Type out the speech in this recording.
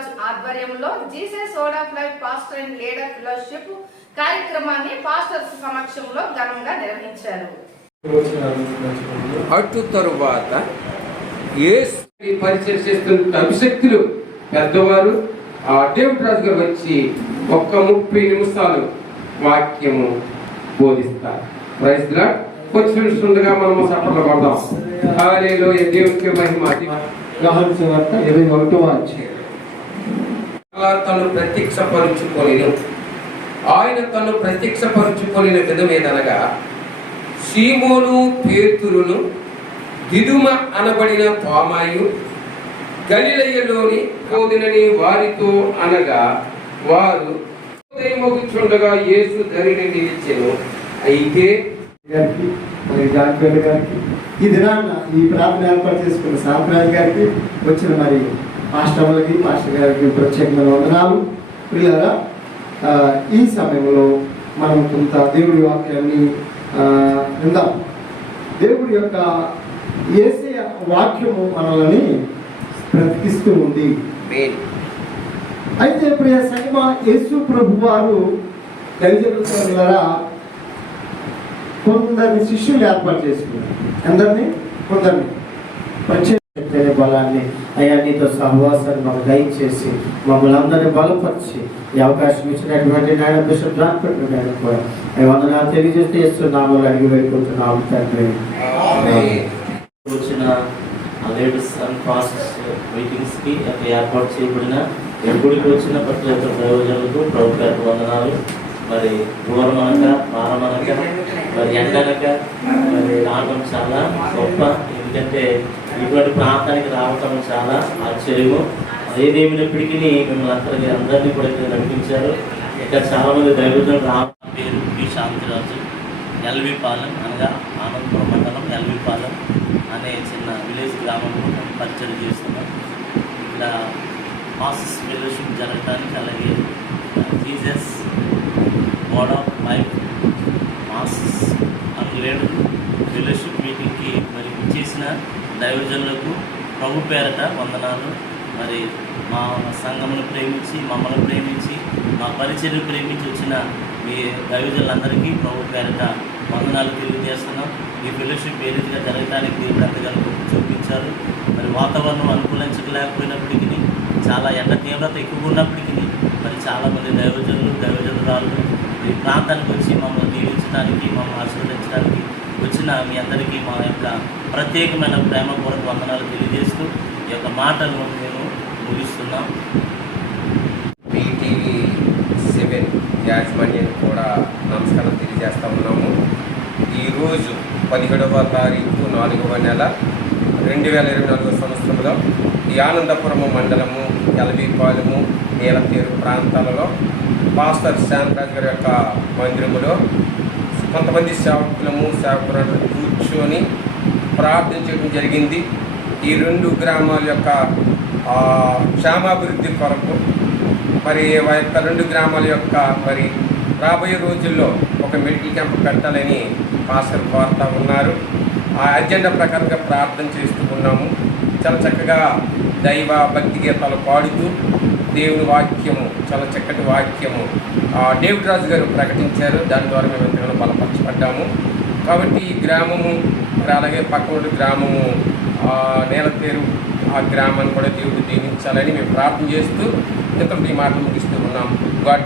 రాజ్ ఆధ్వర్యంలో Jesus సోడ్ of life pastor and leader fellowship కార్యక్రమాన్ని pastor సమక్షంలో ఘనంగా నిర్వహించారు. అటు తరువాత పరిచయం చేస్తున్న అభిషక్తులు పెద్దవారు ఆ డేవిడ్ రాజు గారు వచ్చి ఒక్క ముప్పై నిమిషాలు వాక్యము బోధిస్తారు. ప్రైజ్ వచ్చినట్టుగా మనము చప్పట్లు కొడదాం హాలేలో దేవునికి మహిమ. వార్త ఇరవై ఒకటో అధ్యాయం తను ప్రత్యక్షపరుచుకొని ఆయన తను ప్రత్యక్షపరుచుకొనిన విధమేదనగా సీమోను పేతురును దిదుమ అనబడిన తోమాయు గలిలయ్యలోని కోదినని వారితో అనగా వారు ఉదయమగుచుండగా యేసు ధరిని నిలిచెను. అయితే గారికి మరి జాన్పేట గారికి ఈ దినాన్న ఈ ప్రార్థన ఏర్పాటు చేసుకున్న సాంప్రాజ్ గారికి వచ్చిన మరి మాస్టర్లకి మాస్టర్ గారికి ప్రత్యేకమైన వందనాలు. ప్రియారా ఈ సమయంలో మనం కొంత దేవుడి వాక్యాన్ని విందాం. దేవుడి యొక్క ఏసే వాక్యము మనల్ని బ్రతికిస్తూ ఉంది. అయితే ప్రియ సంగమ యేసు ప్రభు వారు దైవజనులారా కొందరిని శిష్యులు ఏర్పాటు చేసుకున్నారు. అందరినీ కొందరిని. ప్రత్యేక బలాన్ని అయ్యా నీతో సహవాసాన్ని మాకు దయచేసి మమ్మల్ని అందరినీ బలపరిచి ఈ అవకాశం ఇచ్చినటువంటి నాయన బిషప్ రాకపోయిన నేను కూడా. ఈ వందనాలు తెలియజేస్తే ఇస్తున్నాము అడిగి వెళ్ళిపోతున్నాము తండ్రి. వచ్చిన లేడీస్ అండ్ ఫాస్ట్ మీటింగ్స్ ఏర్పాటు చేయబడిన ఎప్పుడికి వచ్చిన ప్రతి ఒక్క ప్రయోజనాలకు ప్రభుత్వ వందనాలు. మరి దూరమనక మారమనక మరి ఎండనక మరి రావడం చాలా గొప్ప. ఎందుకంటే ఇటువంటి ప్రాంతానికి రావటం చాలా ఆశ్చర్యము. అదేదేమినప్పటికీ మిమ్మల్ని అందరికీ అందరినీ కూడా ఇక్కడ నడిపించారు. ఇక్కడ చాలా మంది దైవజనులు రా పేరు పి శాంతిరాజు ఎల్వి పాలెం అనగా ఆనందపురం మండలం ఎల్వి పాలెం అనే చిన్న విలేజ్ గ్రామంలో పరిచయం చేస్తున్నాం. ఇక్కడ మాసెస్ ఫెలోషిప్ జరగడానికి అలాగే Jesus board of life masses అంగ్లేడ్ fellowship మీటింగ్కి చేసిన దైవజనులకు ప్రభు పేరట వందనాలు. మరి మా సంఘమును ప్రేమించి మమ్మల్ని ప్రేమించి మా పరిచయం ప్రేమించి వచ్చిన మీ దైవజనులందరికీ ప్రభు పేరట వందనాలు తెలియజేస్తున్నాం. ఈ ఫెలోషిప్ ఏ రీతిగా జరగడానికి దేవుడు ఎంతగానో చూపించారు. మరి వాతావరణం అనుకూలించలేకపోయినప్పటికీ చాలా ఎండ తీవ్రత ఎక్కువ ఉన్నప్పటికీ మరి చాలామంది దైవజనులు దైవజనురాలు ఈ ప్రాంతానికి వచ్చి మమ్మల్ని దీవించడానికి మమ్మల్ని ఆశీర్వదించడానికి వచ్చిన మీ అందరికీ మా యొక్క ప్రత్యేకమైన ప్రేమపూర్వక వందనాలు తెలియజేస్తూ ఈ యొక్క మాటలను మేము ముగిస్తున్నాం బీటీవీ సెవెన్ యాజమాన్యానికి కూడా నమస్కారం తెలియజేస్తా ఉన్నాము. ఈరోజు పదిహేడవ తారీఖు నాలుగవ నెల రెండు వేల ఇరవై నాలుగవ సంవత్సరంలో ఈ ఆనందపురము మండలము ఎలవీపాలెము నీలతీరు ప్రాంతాలలో పాస్టర్ శాంతరాజ్ గారి యొక్క మందిరములో కొంతమంది సేవకులము సేవకులను కూర్చొని ప్రార్థన చేయడం జరిగింది. ఈ రెండు గ్రామాల యొక్క క్షేమాభివృద్ధి కొరకు మరి యొక్క రెండు గ్రామాల యొక్క మరి రాబోయే రోజుల్లో ఒక మెడికల్ క్యాంప్ పెట్టాలని పాస్టర్ కోరుతా ఉన్నారు. ఆ అజెండా ప్రకారంగా ప్రార్థన చేస్తూ ఉన్నాము. చాలా చక్కగా దైవ భక్తి గీతాలు పాడుతూ దేవుని వాక్యము చాలా చక్కటి వాక్యము డేవిడ్ రాజు గారు ప్రకటించారు. దాని ద్వారా మేము ఎంతగానో బలపరచబడ్డాము. కాబట్టి ఈ గ్రామము ఇక్కడ అలాగే పక్కన గ్రామము నేల పేరు ఆ గ్రామాన్ని కూడా దేవుడు దీవించాలని మేము ప్రార్థన చేస్తూ చిత్రం ఈ మాట ముగిస్తూ ఉన్నాం. గాడ్